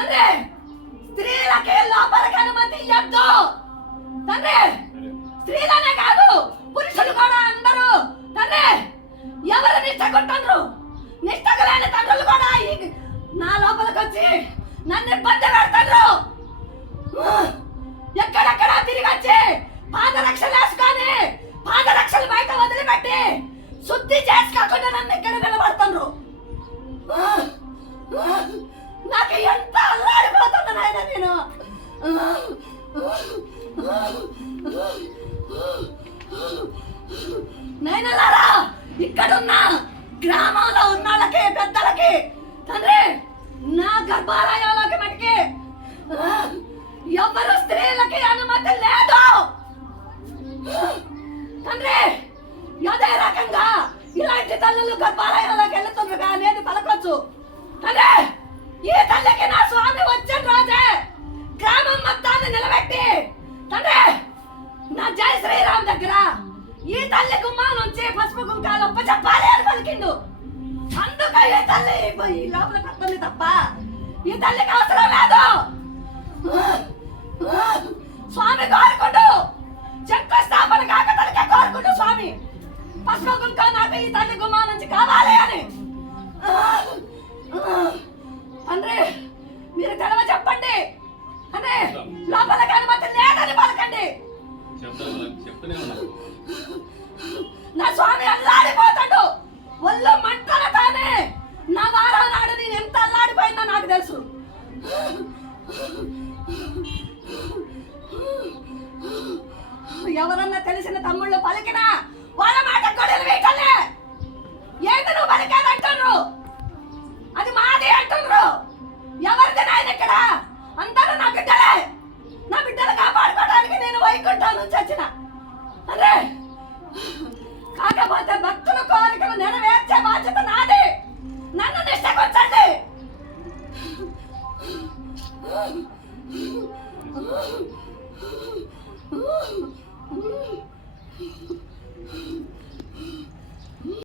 తండ్రి! స్త్రీలకి లోపలికి అనుమతి ఇవ్వద్దు తండ్రి! స్త్రీలనే కాదు పురుషులు కూడా అందరూ! తండ్రి! ఎవరు నిష్టకుంటారు నిష్టకు లేని తండ్రులు కూడా నా లోపలికి వచ్చి నన్ను ఇబ్బంది పెడతారు ఎక్కడెక్కడ తిరిగి వచ్చి పాదరక్షలు వేసుకొని పాదరక్షలు బయట వదిలిపెట్టి శుద్ధి చేసుకోకుండా నన్ను ఇక్కడ నిలబడుతున్నారు నాకు ఎంత అల్లాడిపోతున్నా నాయన నేను. నైనలారా ఇక్కడున్న గ్రామంలో ఉన్న వాళ్ళకి పెద్దలకి తండ్రి నా గర్భాలయంలోకి మటుకి ఎవరు స్త్రీలకి అనుమతి లేదు. తండ్రి అదే రకంగా ఇలాంటి తల్లులు గర్భాలయంలోకి వెళ్తుండగా దగ్గర. ఈ తల్లి గుమ్మా నుంచి పసుపు కుంకాలు ఒప్ప చెప్పాలి అని పలికిండు. అందుకే ఈ తల్లి ఈ లోపల పెడుతుంది తప్ప. ఈ తల్లికి అవసరం లేదు. స్వామి స్వామి అల్లాడిపోతాడు ఒళ్ళు మంటలతోనే నా వారం నాడు నేను ఎంత అల్లాడిపోయిందో నాకు తెలుసు. ఎవరన్నా తెలిసిన తమ్ముళ్ళు పలికినా వాళ్ళ మాట గొడవలు వేయటలే ఏంటి నువ్వు పలికేది అంటున్నారు అది మాది అంటున్నారు ఎవరిది నాయన ఇక్కడ? అందరూ నా బిడ్డలే. నా బిడ్డలు కాపాడుకోవడానికి నేను వైకుంఠం నుంచి వచ్చిన. అరే! లేకపోతే భక్తుల కోరికలు నెరవేర్చే బాధ్యత నాది. నన్ను నిష్టకొచ్చండి